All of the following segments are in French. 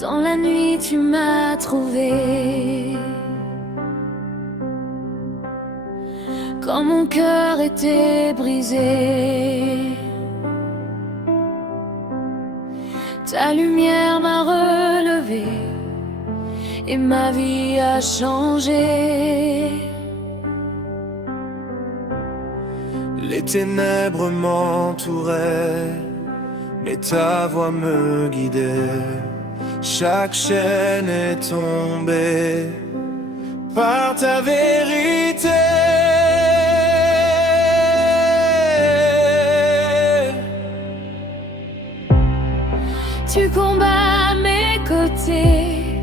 Dans la nuit tu m'as trouvé. Quand mon cœur était brisé, ta lumière m'a relevé et ma vie a changé. Les ténèbres m'entouraient, mais ta voix me guidait. Chaque chaîne est tombée par ta vérité. Tu combats à mes côtés,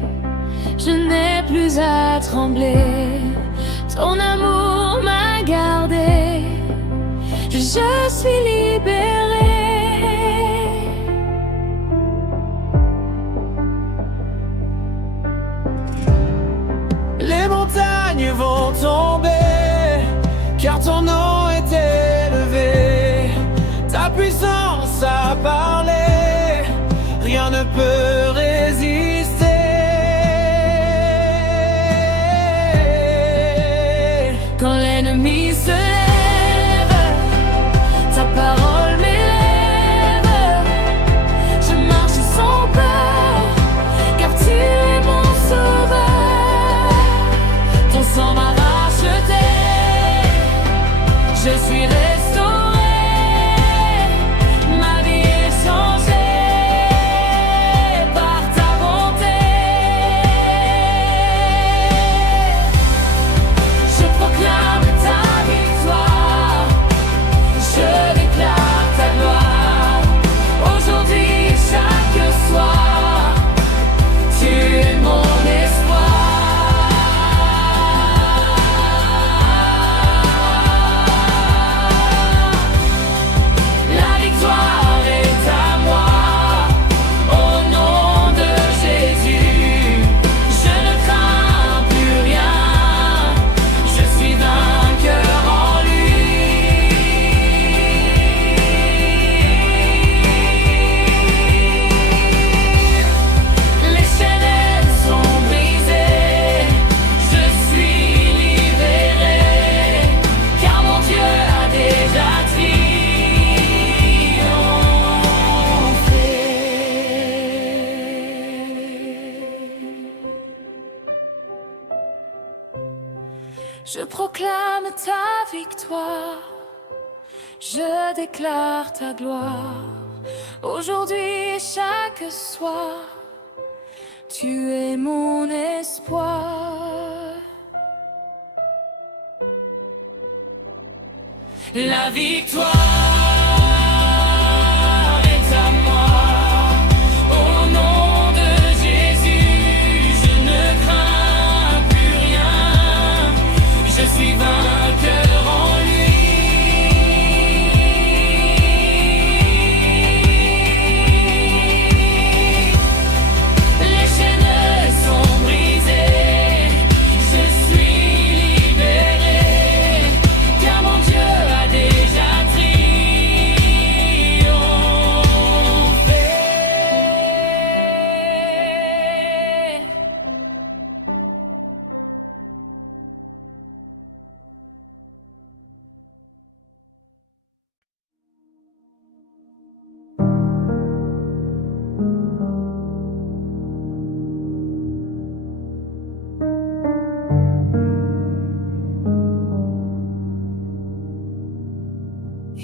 je n'ai plus à trembler. Ton amour m'a gardé, je suis libérée. Les montagnes vont tomber, car ton nom est élevé. Ta puissance a parlé, rien ne peut résister. Quand l'ennemi se lève, ta parole m'élève. Je marche sans peur, car tu es mon sauveur. Ton sang m'a racheté, je suis restauré. Ma vie est changée par ta bonté. Je proclame ta victoire, je déclare ta gloire. Aujourd'hui, chaque soir, tu es mon espoir. La victoire est à moi, au nom de Jésus. Je ne crains plus rien, je suis vainqueur en lui. Les chaînes sont brisées, je suis libéré, car mon Dieu a déjà triomphé. Je proclame ta victoire, je déclare ta gloire. Aujourd'hui et chaque soir, tu es mon espoir. La victoire est à moi, au nom de Jésus. Je ne crains plus rien, je suis vainqueur en lui. Les chaînes sont brisées, je suis libéré, car mon Dieu a déjà triomphé.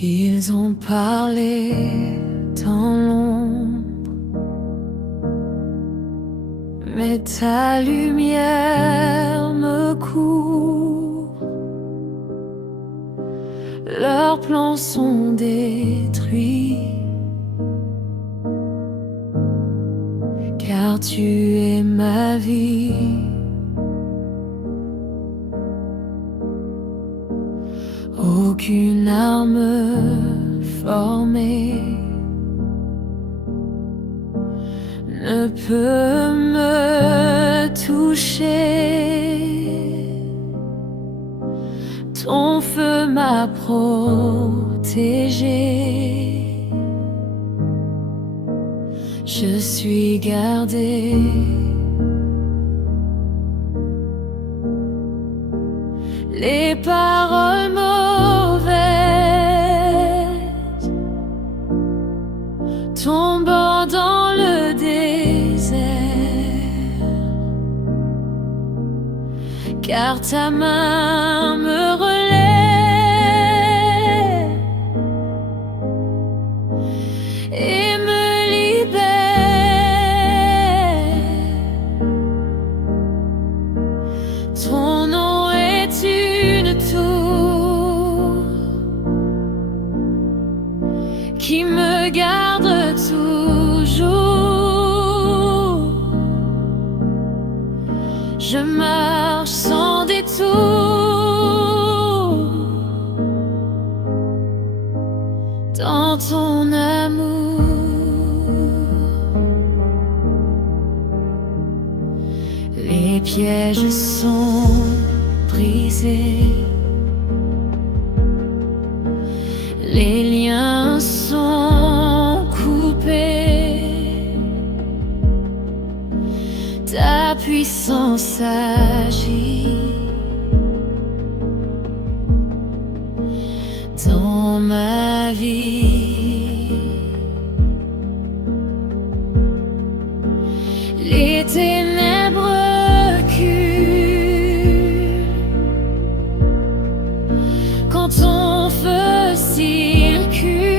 Ils ont parlé dans l'ombre, mais ta lumière me couvre. Leurs plans sont détruits, car tu es ma vie. Aucune arme formée ne peut me toucher. Ton feu m'a protégé. je suis gardé. Les paroles mauvaises tombant dans le désert, car ta main me relève et me libère. Ton nom est une tour qui me garde toujours. Je marche sans détour dans ton amour. Les pièges sont brisés, les liens sont coupés, ta puissance agit dans ma vie. Les ténèbres reculent quand ton feu circule.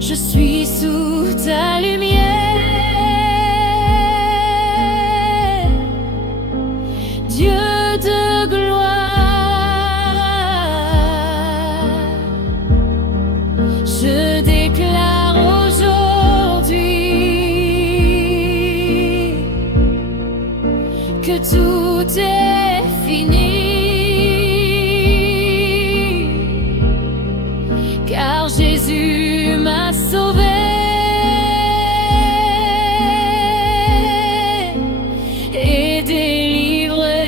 Je suis sous ta lumière, Dieu de gloire. Je déclare aujourd'hui que tout est fini, car Jésus m'a sauvé et délivré.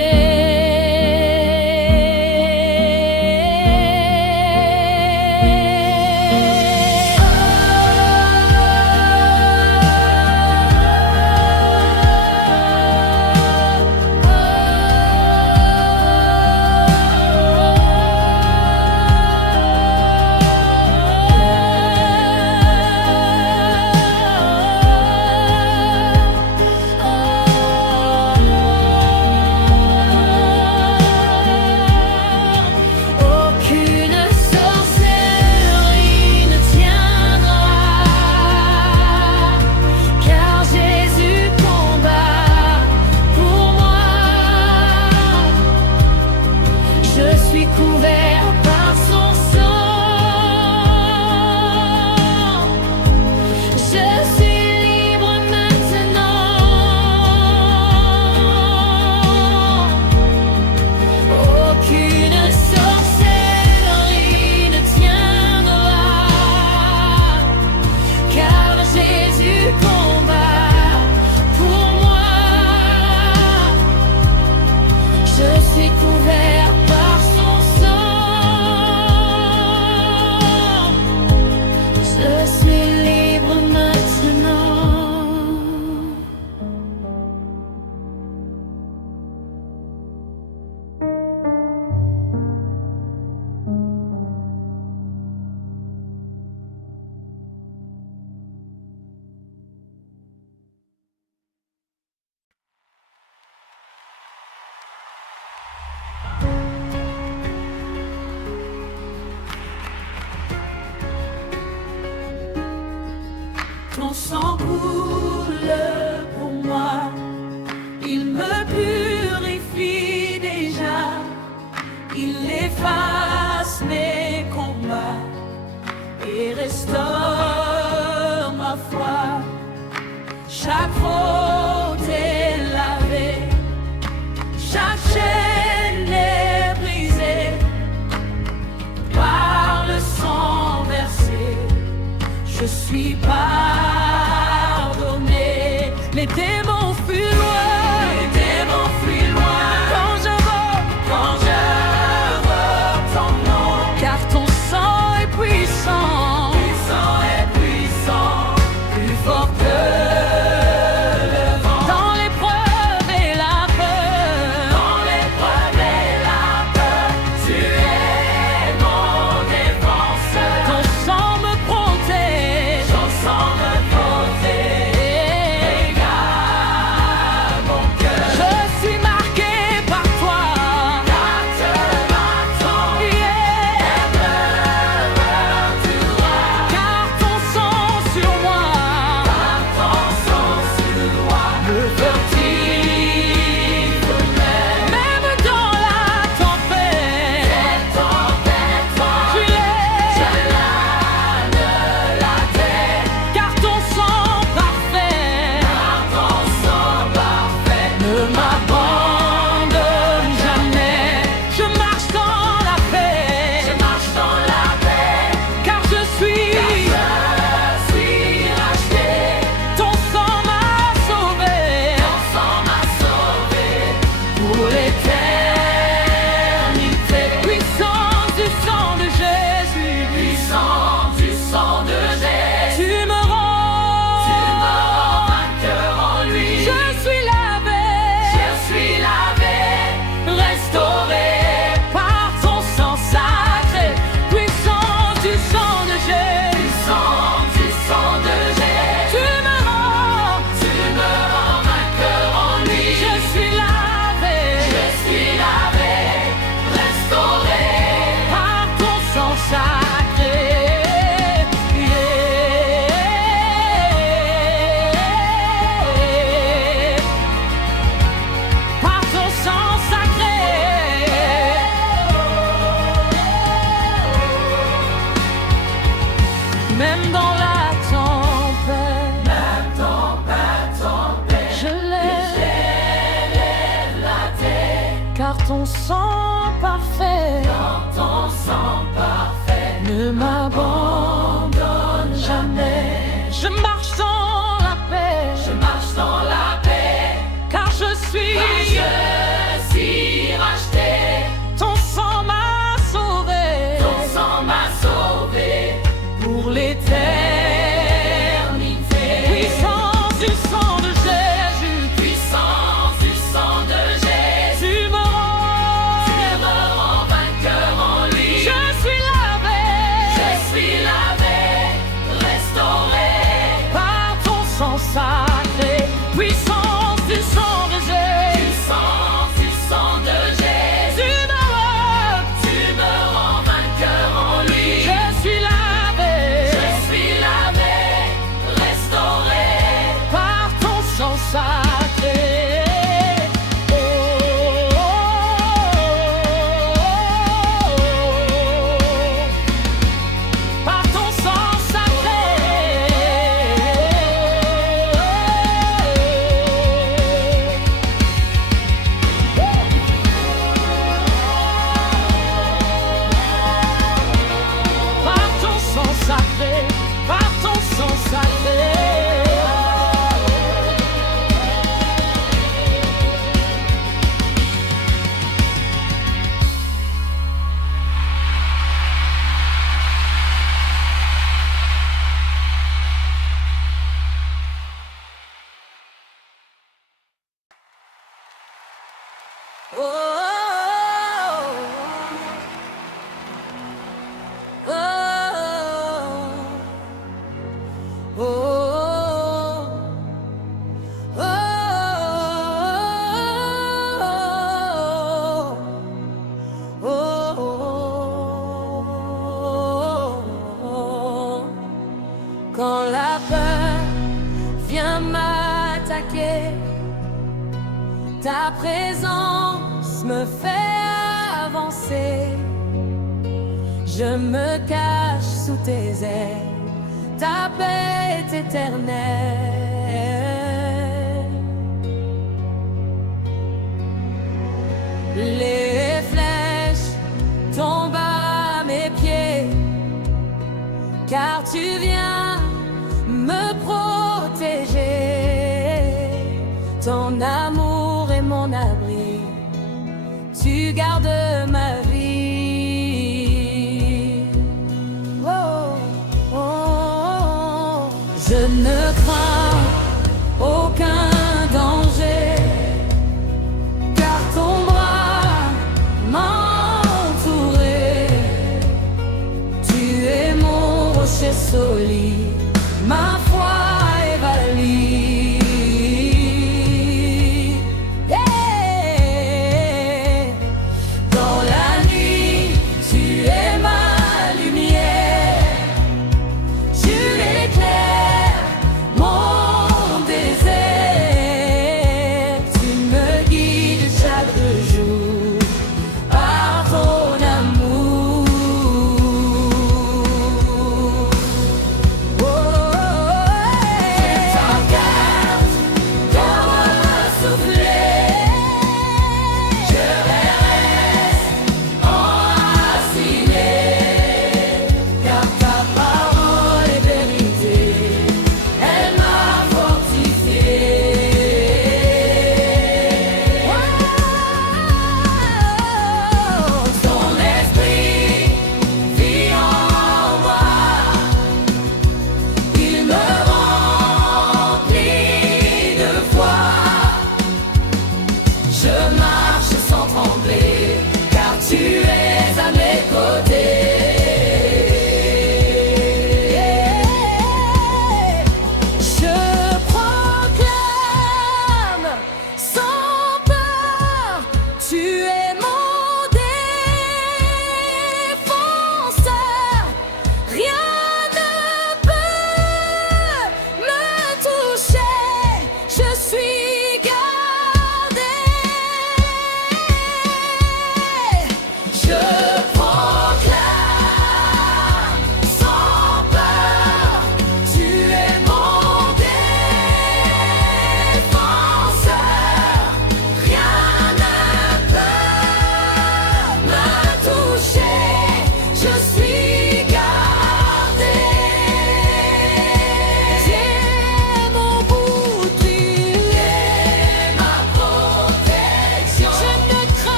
Couvert par son sang, je suis libre maintenant. Aucune sorcellerie ne tiendra, car Jésus combat pour moi. Je suis couvert par son sang, je suis libre maintenant. Ton sang coule pour moi, il me purifie déjà, il efface mes combats et restaure ma foi. Chaque faute est lavée, chaque chaîne est brisée par le sang versé. Je suis pardonné. Les démons fuient loin. Les démons fuient loin. Quand j'invoque ton nom. Car ton sang est puissant. Puissant par ton sang parfait, Par ton sang parfait, ne m'abandonne jamais. Je marche dans la paix, je marche dans la paix, car je suis racheté. ton sang m'a sauvé, Ton sang m'a sauvé pour l'éternité. Puissance du sang de Jésus, Puissance du sang de Jésus, tu me rends vainqueur en lui. Je suis lavé, Je suis lavé, restauré. par ton sang sacré. Puissance du sang de Jésus, Puissance du sang de Jésus, tu me rends tu me rends vainqueur en lui. Je suis lavé, Je suis lavé, restauré. par ton sang sacré. Oh, oh, oh, par ton sang sacré. Par ton sang sacré, par ton sang sacré. Oh, oh, oh, oh, oh. Quand la peur vient m'attaquer, ta présence me fait avancer. Je me cache sous tes ailes, ta paix est éternelle. Les flèches tombent à mes pieds, car tu viens me protéger. Ton amour est mon abri, tu gardes ma vie. Oh, oh, oh. Je ne crains aucun danger, car ton bras m'a entouré. Tu es mon rocher solide, ma foi est valide.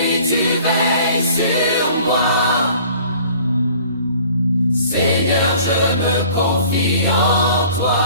nuit tu veilles sur moi. Seigneur, je me confie en toi.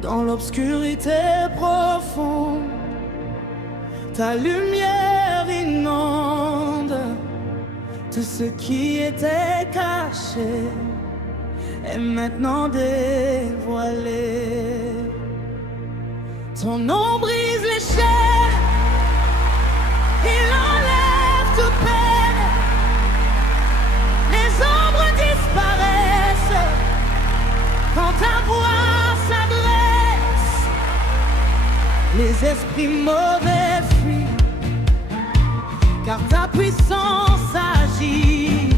Dans l'obscurité profonde, ta lumière inonde tout ce qui était caché est maintenant dévoilé. Ton nom brise les chaînes, il enlève toute peine. Les ombres disparaissent quand ta voix s'adresse. Les esprits mauvais fuient, car ta puissance agit.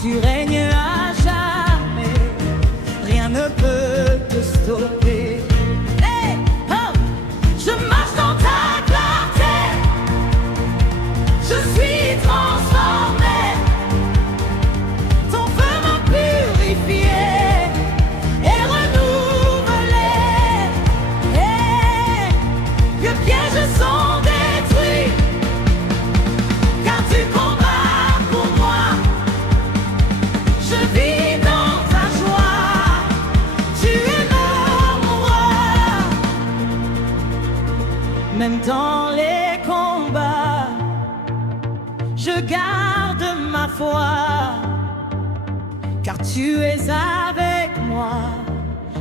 Tu règnes à jamais, rien ne peut te stopper. Hey, oh, je marche dans ta clarté, je suis transformé. Ton feu m'a purifié et renouvelé. Hey, les pièges sont détruits, car tu combats pour moi. Je vis dans ta joie, tu es mon roi. Même dans les combats, je garde ma foi, car tu es avec moi,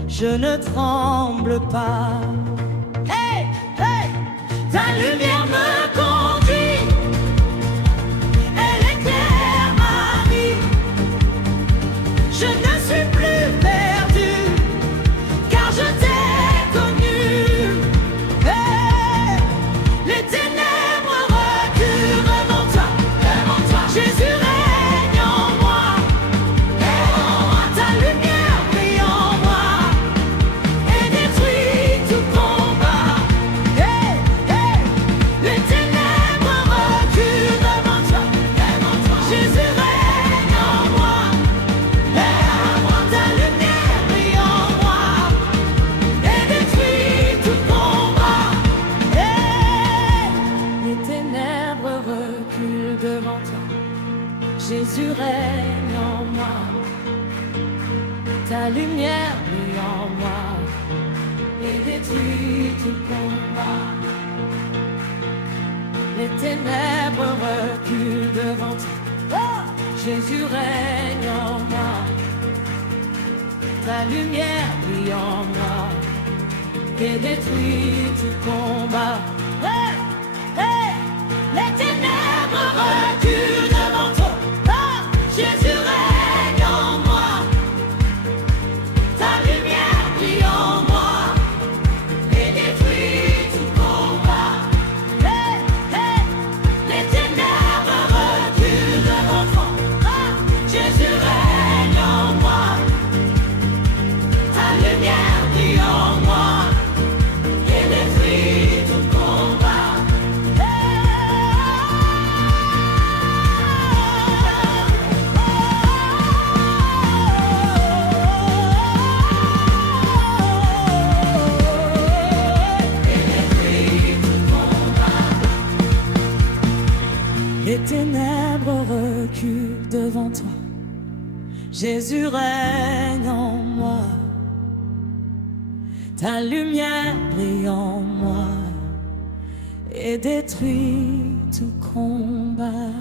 je ne tremble pas. Hey, hey, ta lumière me conduit, elle éclaire ma vie. Je ne suis plus perdu, car je t'ai connu. Hey, les ténèbres reculent devant toi. Jésus règne en moi. Ta lumière brille en moi et détruit tout combat. Hey, hey, les ténèbres reculent devant toi. Jésus règne en moi. Ta lumière brille en moi et détruit tout combat. Hey, les ténèbres reculent devant toi. Jésus règne en moi. Ta lumière brille en moi et détruit tout combat. Les ténèbres reculent devant toi. Oh, Jésus règne en moi. Ta lumière brille en moi et détruit tout combat. Hey, hey, les ténèbres reculent devant toi. Oh, Jésus règne en moi. Ta lumière brille en moi et détruit tout combat. Hey, hey, les ténèbres reculent devant toi. Oh, Jésus règne en moi. Ta lumière brille en moi et détruit tout combat. Les ténèbres reculent devant toi. Jésus règne en moi. Ta lumière brille en moi et détruit tout combat.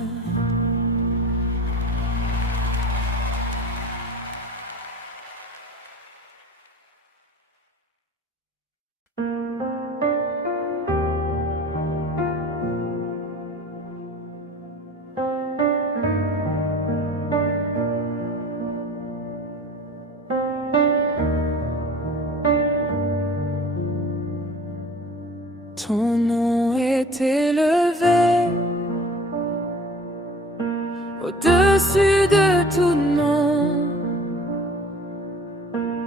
Ton nom est élevé au-dessus de tout nom.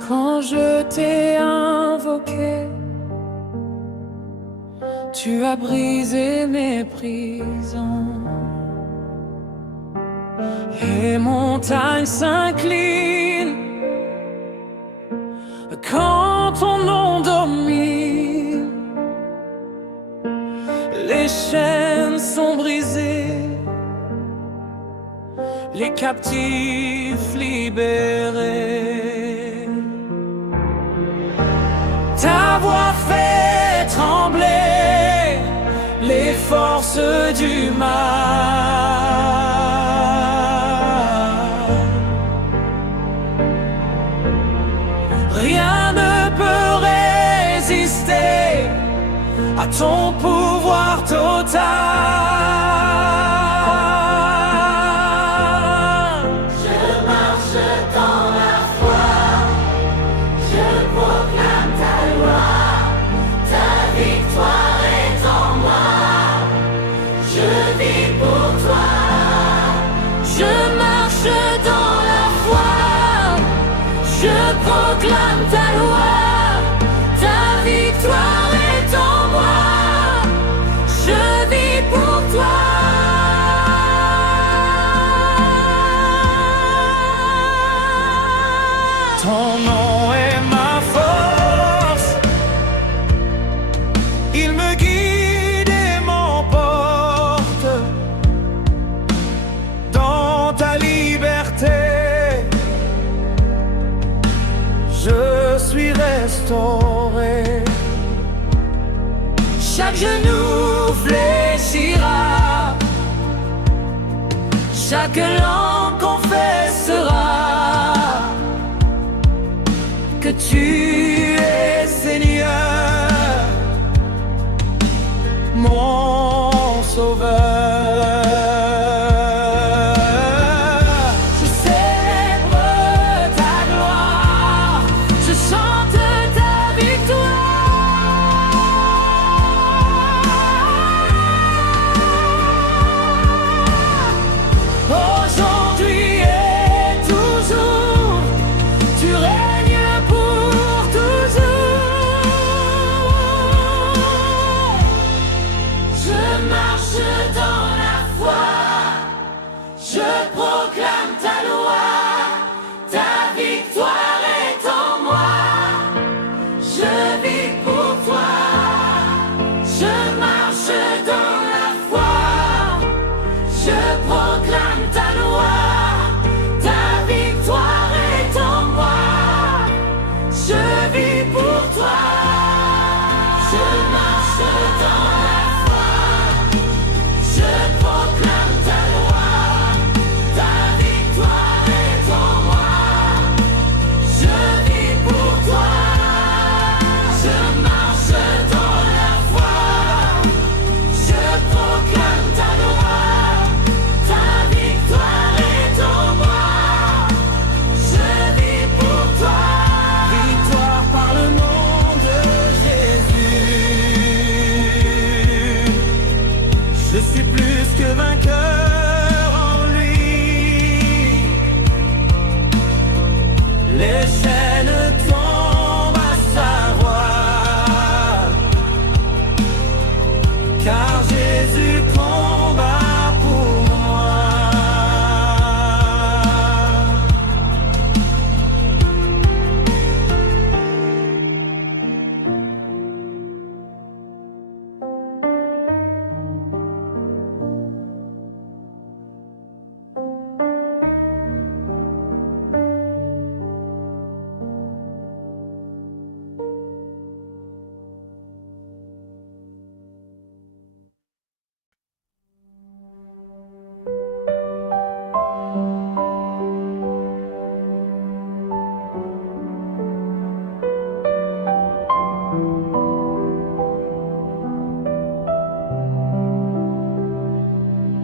Quand je t'ai invoqué, tu as brisé mes prisons. Les montagnes s'inclinent quand ton nom domine. Les chaînes sont brisées, les captifs libérés. Ta voix fait trembler les forces du mal. Rien ne peut résister à ton pouvoir total. Je marche dans la foi, je proclame ta loi, ta victoire est en moi, je vis pour toi. Je marche dans la foi, je proclame ta loi, ta victoire est en moi, je vis pour toi. Ton nom est ma force, il me guide et m'emporte dans ta liberté. Je suis restauré. Chaque genou fléchira, chaque langue confessera que tu es Seigneur, Mon sauveur. je célèbre ta gloire, je chante ta victoire. Aujourd'hui et toujours, tu règnes pour toujours. Je marche dans la foi, je proclame ta loi, ta victoire est en moi, je vis pour toi. Je marche dans la foi, je proclame ta loi, ta victoire est en moi, je vis pour toi. Je marche dans la foi, je proclame ta loi, ta victoire est en moi, je vis pour toi. Je marche dans la foi, je proclame ta loi, ta victoire est en moi, je vis pour toi. Victoire par le nom de Jésus. Je suis plus que vainqueur en lui. Les chaînes tombent à savoir, car Jésus combat pour moi.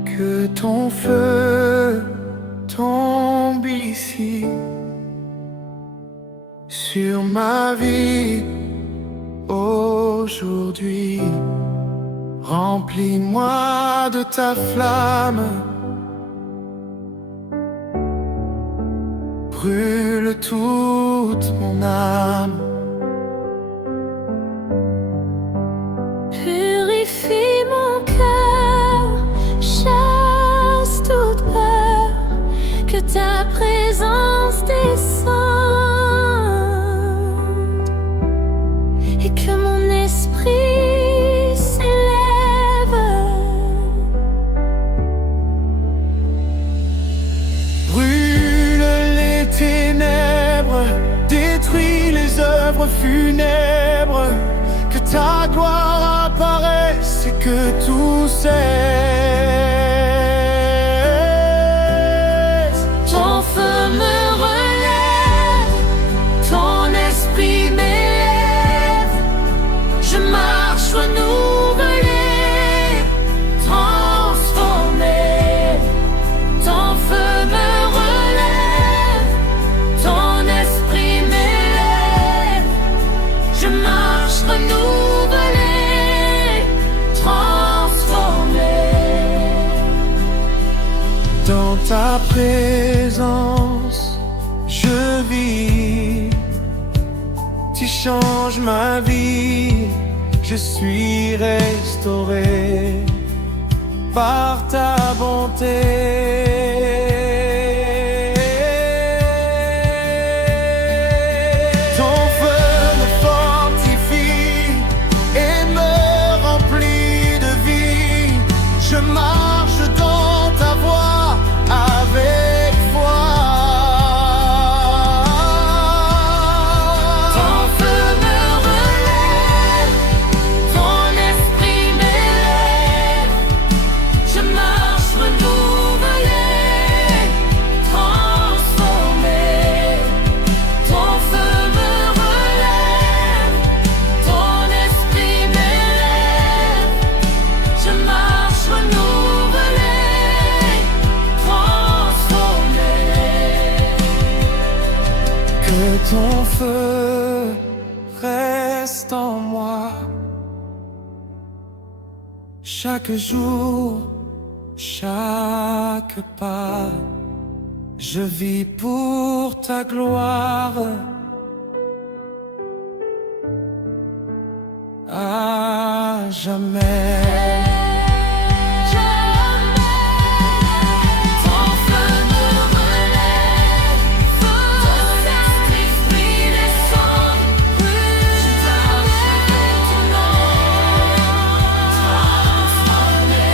Que ton feu tombe ici sur ma vie aujourd'hui. Remplis-moi de ta flamme, brûle toute mon âme. Purifie mon cœur, chasse toute peur, que ta présence descende et que mon esprit s'élève. Brûle les ténèbres, détruis les œuvres funèbres, que ta gloire apparaisse et que tout cesse. Ton feu me relève, ton esprit m'élève, je marche renouvelé, transformé. Ton feu me relève, ton esprit m'élève, je marche renouvelé, transformé. Dans ta présence, je vis. Tu changes ma vie, je suis restauré par ta bonté. Ton feu me fortifie et me remplit de vie. Je marche dans ta voie avec foi. Ton feu me relève, ton esprit m'élève, je marche renouvelé, transformé. Ton feu me relève, ton esprit m'élève, je marche renouvelé, transformé. Que ton feu reste en moi. Chaque jour, chaque pas, je vis pour ta gloire. À jamais. Ton feu me relève, ton esprit descend, brûle ton nom, transformé.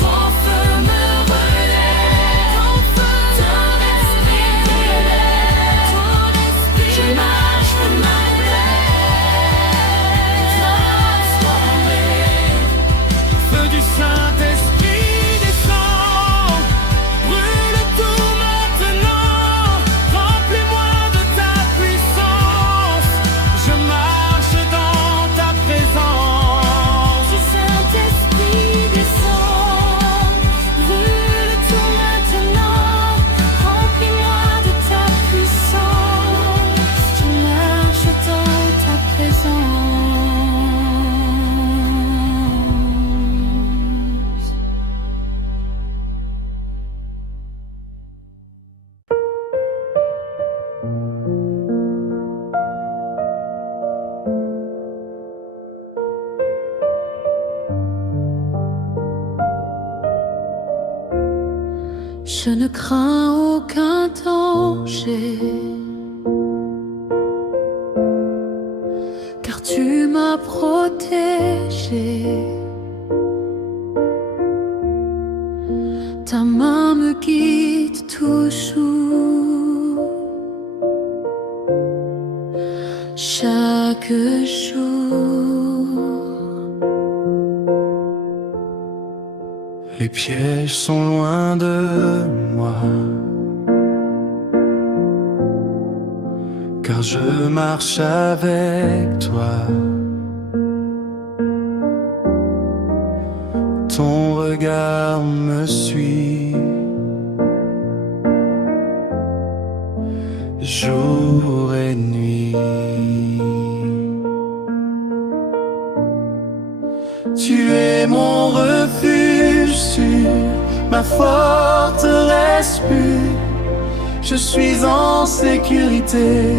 Ton feu me relève, ton esprit m'élève, je marche pour ma transformé. Feu du Saint-Esprit descend, brûle tout maintenant, remplis-moi de ta puissance, je marche dans ta présence. Du Saint-Esprit descend, brûle tout maintenant, remplis-moi de ta puissance, je marche dans ta présence. Je ne crains aucun danger, car tu m'as protégé. Ta main me guide toujours, chaque jour. Les pièges sont loin de moi, car je marche avec toi. Ton regard me suit, jour et nuit. Tu es mon refuge sûr, ma forteresse pure. je suis en sécurité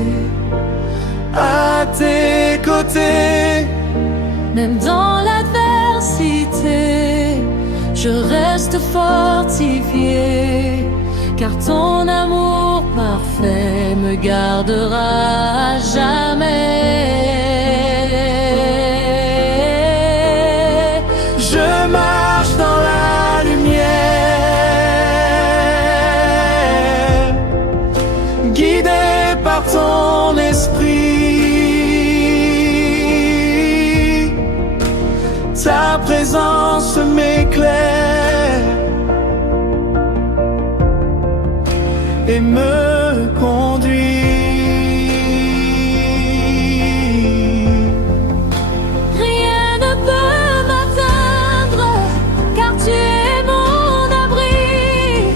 à tes côtés. Même dans l'adversité, je reste fortifié, car ton amour parfait me gardera à jamais. Je marche dans la lumière, guidé par ton esprit. Ta présence m'éclaire et me conduit. Rien ne peut m'atteindre, car tu es mon abri.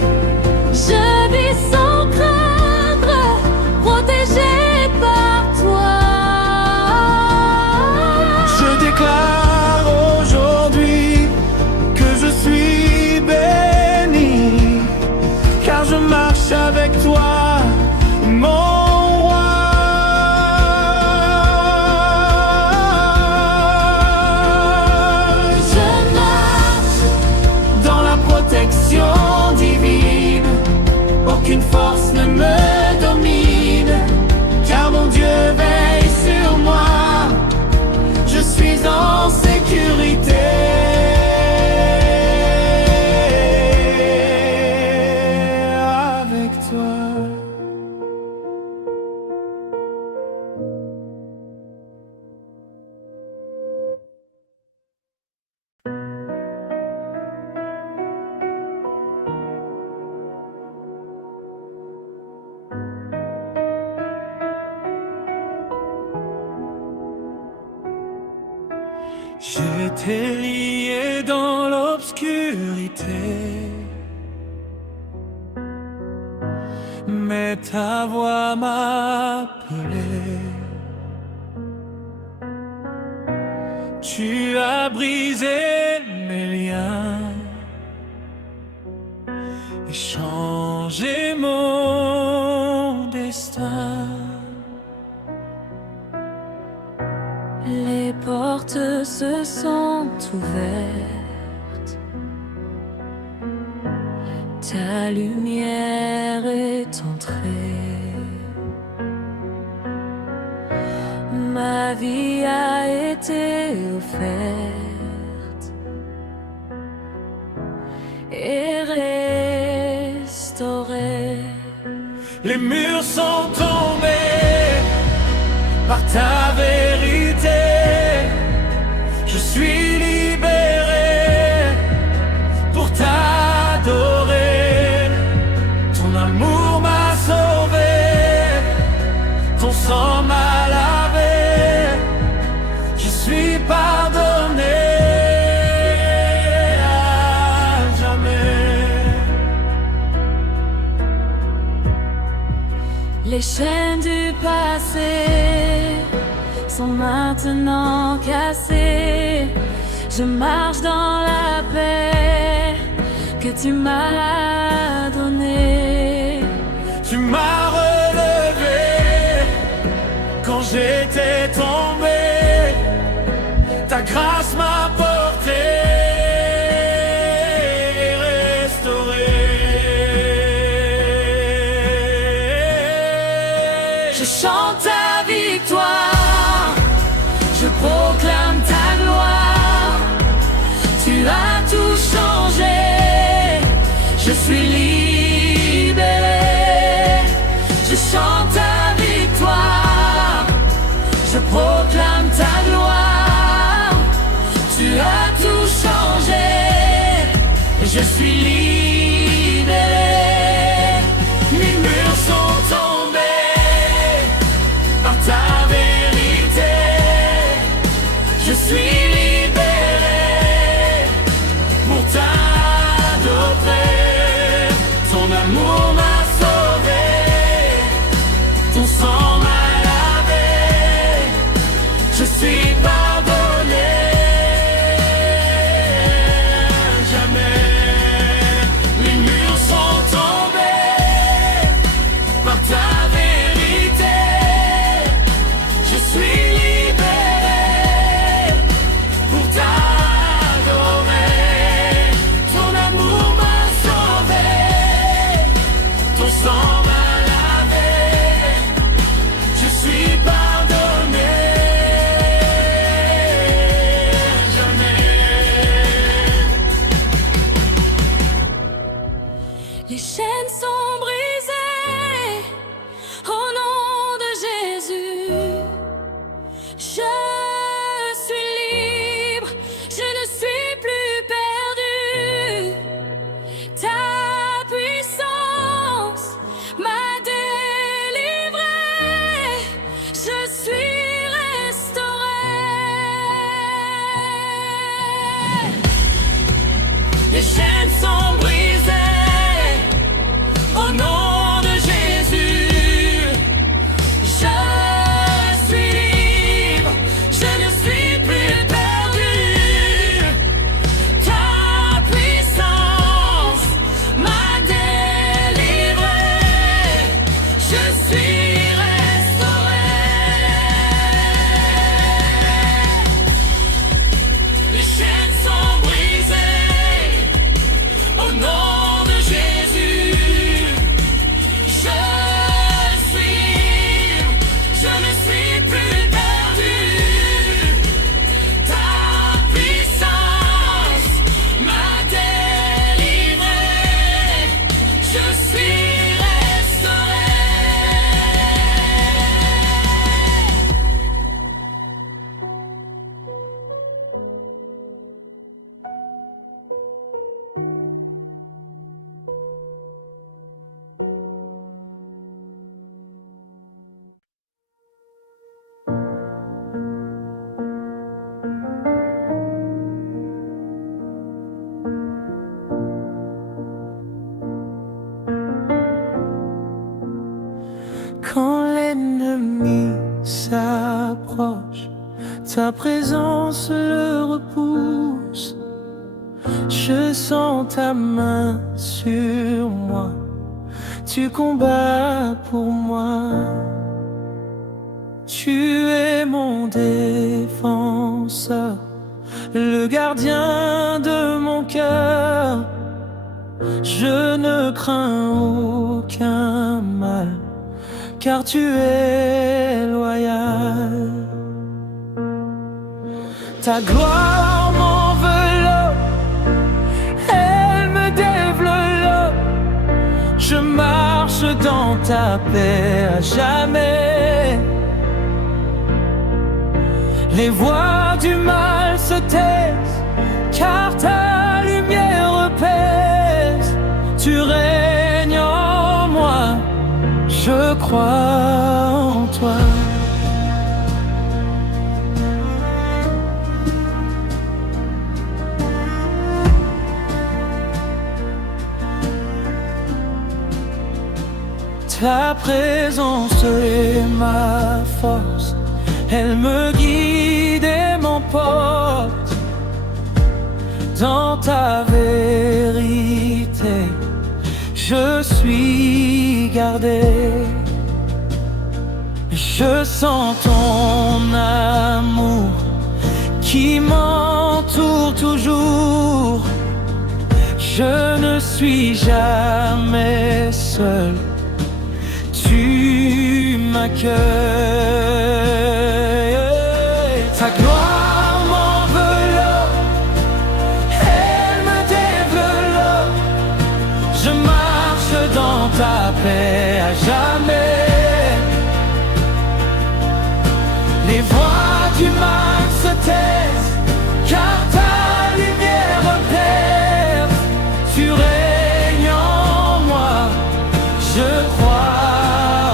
Je vis sans craindre, protégé par toi. Je déclare aujourd'hui que je suis béni, car je marche avec toi, mon roi. Je marche Dans la protection divine, aucune force ne me domine, car mon Dieu veille sur moi. Je suis en sécurité. Avec toi. J'étais lié dans l'obscurité, mais ta voix m'a appelé. Tu as brisé mes liens et changé mon destin. Les portes se sont ouvertes, ta lumière est entrée, ma vie a été offerte et restaurée. Les murs sont tombés par ta vérité. Je suis libéré pour t'adorer. Ton amour m'a sauvé, ton sang m'a lavé. Je suis pardonné à jamais. Les chaînes du passé sont maintenant cassées. Je marche dans la paix que tu m'as donnée. Tu m'as relevé quand j'étais tombé. Ta grâce m'a porté et restauré. Je chante ta victoire, je proclame ta gloire. Tu as tout changé, je suis libéré. Je chante ta victoire, je proclame ta gloire. Tu as tout changé, je suis libéré. Les murs sont tombés par ta vérité. Je suis libéré pour t'adorer. Ton amour m'a sauvé, ton sang m'a lavé. Je suis pardonné, jamais. Les chaînes sont brisées au nom de Jésus. Je suis libre, je ne suis plus perdu. Ta puissance m'a délivré. Je suis restauré. Les chaînes sont brisées au nom de Jésus. Je suis libre, je ne suis plus perdu. Ta puissance m'a délivré. Je suis restauré. Quand l'ennemi s'approche, ta présence le repousse. Je sens ta main sur moi, tu combats pour moi. Tu es mon défenseur, le gardien de mon cœur. Je ne crains aucun mal, car tu es loyal. Ta gloire m'enveloppe, elle me développe. Je marche dans ta paix à jamais. Les voix du mal se taisent, car ta lumière pèse. Tu règnes en moi, je crois en toi. Ta présence est ma force, elle me guide et m'emporte dans ta vérité. Je suis gardé, je sens ton amour qui m'entoure toujours. Je ne suis jamais seul, tu m'accueilles. Ta gloire m'enveloppe, elle me développe. Je marche dans ta paix à jamais. Les voix du mal se taisent, car ta lumière perce. Tu règnes en moi, je crois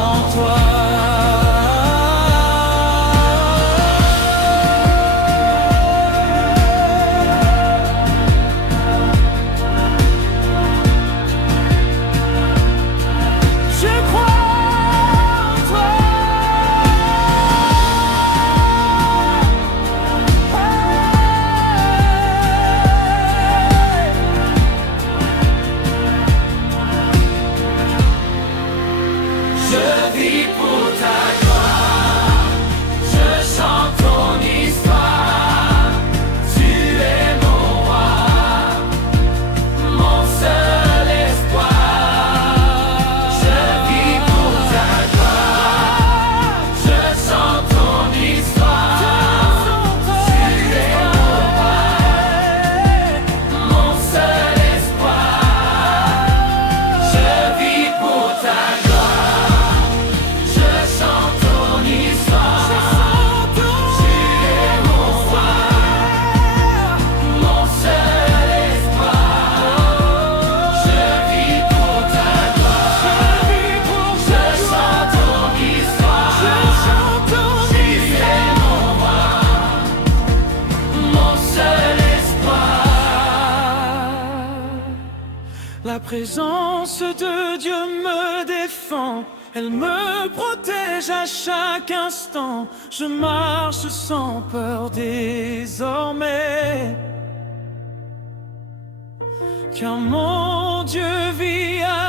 en toi. Je crois en toi. La présence de Dieu me défend, elle me protège à chaque instant. Je marche sans peur désormais, car mon Dieu vit à